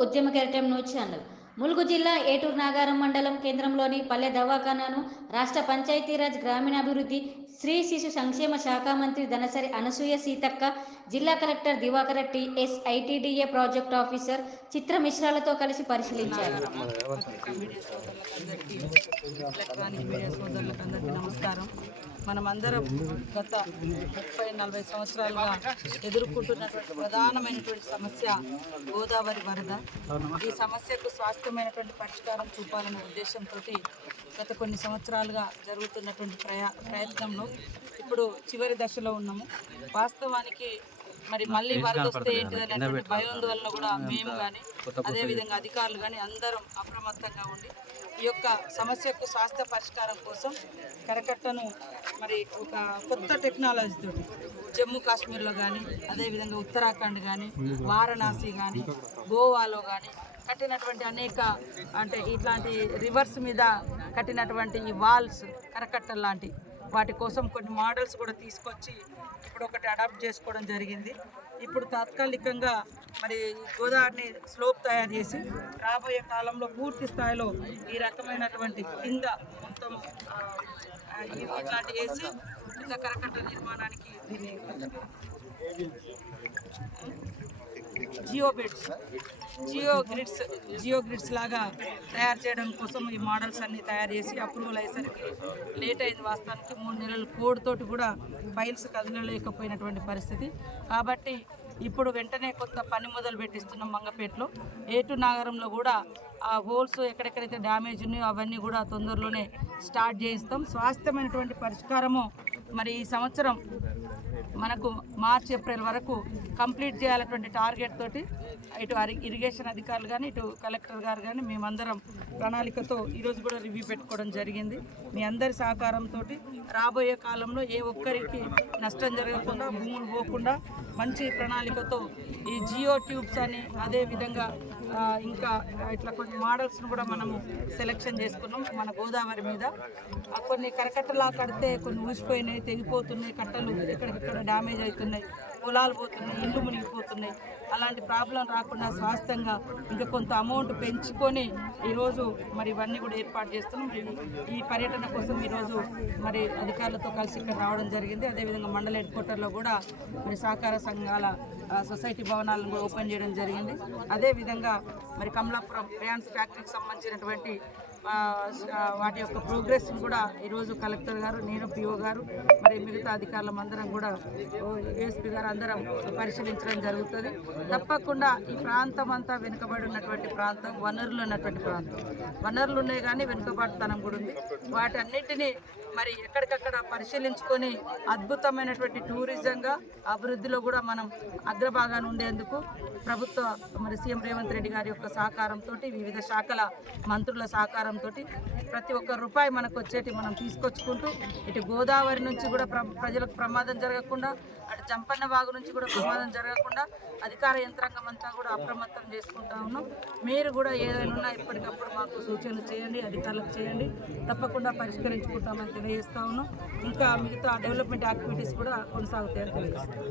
ఉద్యమ కెరటం వచ్చి అన్నది. ములుగు జిల్లా ఏటూరు నాగారం మండలం కేంద్రంలోని పల్లె దవాఖానాను రాష్ట్ర పంచాయతీరాజ్ గ్రామీణాభివృద్ధి స్త్రీ శిశు సంక్షేమ శాఖ మంత్రి ధనసరి అనసూయ సీతక్క జిల్లా collector Diwakara TS ITDA project officer Chitra మిశ్రాలతో కలిసి పరిశీలించారు. నమస్కారం. మనమందరం గత ముప్పై నలభై సంవత్సరాలుగా ఎదుర్కొంటున్నటువంటి ప్రధానమైనటువంటి సమస్య గోదావరి వరద. ఈ సమస్యకు స్వాస్థ్యమైనటువంటి పరిష్కారం చూపాలనే ఉద్దేశంతో గత కొన్ని సంవత్సరాలుగా జరుగుతున్నటువంటి ప్రయా ప్రయత్నంలో ఇప్పుడు చివరి దశలో ఉన్నాము. వాస్తవానికి మరి మళ్ళీ వరద వస్తే ఏంటిది అనేటువంటి భయాందోళన కూడా మేము కానీ అదేవిధంగా అధికారులు కానీ అందరం అప్రమత్తంగా ఉండి ఈ యొక్క సమస్యకు స్వాస్థ్య పరిష్కారం కోసం కరకట్టను మరి ఒక కొత్త టెక్నాలజీతో జమ్మూ కాశ్మీర్లో కానీ అదేవిధంగా ఉత్తరాఖండ్ కానీ వారణాసి కానీ గోవాలో కానీ కట్టినటువంటి అనేక అంటే ఇట్లాంటి రివర్స్ మీద కట్టినటువంటి ఈ వాల్స్ కరకట్టలు లాంటి వాటి కోసం కొన్ని మోడల్స్ కూడా తీసుకొచ్చి ఇప్పుడు ఒకటి అడాప్ట్ చేసుకోవడం జరిగింది. ఇప్పుడు తాత్కాలికంగా మరి గోదావరిని స్లోప్ తయారు చేసి రాబోయే కాలంలో పూర్తి స్థాయిలో ఈ రకమైనటువంటి కింద మొత్తం ఇట్లాంటి వేసి కింద కరకట్ట నిర్మాణానికి దీన్ని geo beds geo grids geo grids లాగా తయారు చేయడం కోసం ఈ మోడల్స్ అన్నీ తయారు చేసి అప్రూవల్ అయ్యేసరికి లేట్ అయింది వాస్తవానికి. మూడు నెలల కోడ్ తోటి కూడా ఫైల్స్ కదలలేకపోయినటువంటి పరిస్థితి. కాబట్టి ఇప్పుడు వెంటనే కొత్త పని మొదలు పెట్టిస్తున్నాం మంగపేటలో. ఏటు నాగరంలో కూడా ఆ హోల్స్ ఎక్కడెక్కడైతే డ్యామేజ్ ఉన్నాయో అవన్నీ కూడా తొందరలోనే స్టార్ట్ చేయిస్తాం. స్వాస్థ్యమైనటువంటి పరిష్కారము మరి ఈ సంవత్సరం మనకు మార్చి ఏప్రిల్ వరకు కంప్లీట్ చేయాలన్నటువంటి టార్గెట్ తోటి ఇటు అరి- ఇరిగేషన్ అధికారులు కానీ ఇటు కలెక్టర్ గారు కానీ మేమందరం ప్రణాళికతో ఈరోజు కూడా రివ్యూ పెట్టుకోవడం జరిగింది. మీ అందరి సహకారంతో రాబోయే కాలంలో ఏ ఒక్కరికి నష్టం జరగకుండా భూములు పోకుండా మంచి ప్రణాళికతో ఈ జియో ట్యూబ్స్ అని అదే విధంగా ఇంకా ఇట్లా కొన్ని మోడల్స్ను కూడా మనము సెలెక్షన్ చేసుకున్నాం మన గోదావరి మీద. కొన్ని కరకట్టలా కడితే కొన్ని ఊసిపోయినాయి తెగిపోతున్నాయి కట్టలు ఎక్కడికక్కడ డ్యామేజ్ అవుతున్నాయి పొలాలు పోతున్నాయి ఇల్లు మునిగిపోతున్నాయి. అలాంటి ప్రాబ్లం రాకుండా స్వాస్థంగా ఇంకా కొంత అమౌంట్ పెంచుకొని ఈరోజు మరి ఇవన్నీ కూడా ఏర్పాటు చేస్తున్నాం. ఈ- ఈ పర్యటన కోసం ఈరోజు మరి అధికారులతో కలిసి ఇక్కడ రావడం జరిగింది. అదేవిధంగా మండల హెడ్ క్వార్టర్లో కూడా మరి సహకార సంఘాల సొసైటీ భవనాలను కూడా ఓపెన్ చేయడం జరిగింది. అదేవిధంగా మరి కమలాపురం రియాన్స్ ఫ్యాక్టరీకి సంబంధించినటువంటి వాటి యొక్క ప్రోగ్రెస్ కూడా ఈరోజు కలెక్టర్ గారు నేను పిఓ గారు మరి మిగతా అధికారులం అందరం కూడా ఏఎస్పీ గారు అందరం పరిశీలించడం జరుగుతుంది. తప్పకుండా ఈ ప్రాంతం అంతా వెనుకబడి ఉన్నటువంటి ప్రాంతం వనరులు ఉన్నటువంటి ప్రాంతం. వనరులు ఉన్నాయి కానీ వెనుకబాటుతనం కూడా ఉంది. వాటి మరి ఎక్కడికక్కడ పరిశీలించుకొని అద్భుతమైనటువంటి టూరిజంగా అభివృద్ధిలో కూడా మనం అగ్రభాగాన్ని ఉండేందుకు ప్రభుత్వ మరి సీఎం రేవంత్ రెడ్డి గారి యొక్క సహకారంతో వివిధ శాఖల మంత్రుల సహకారంతో ప్రతి ఒక్క రూపాయి మనకు వచ్చేటి మనం తీసుకొచ్చుకుంటూ ఇటు గోదావరి నుంచి కూడా ప్ర- ప్రజలకు ప్రమాదం జరగకుండా అటు చంపన్న వాగు నుంచి కూడా ప్రమాదం జరగకుండా అధికార యంత్రాంగం అంతా కూడా అప్రమత్తం చేసుకుంటా ఉన్నాం. మీరు కూడా ఏదైనా ఉన్నా ఎప్పటికప్పుడు మాకు సూచనలు చేయండి అధికారులకు చేయండి. తప్పకుండా పరిష్కరించుకుంటామని తెలియజేస్తా ఉన్నాం. ఇంకా మిగతా డెవలప్మెంట్ యాక్టివిటీస్ కూడా కొనసాగుతాయని తెలియజేస్తాం.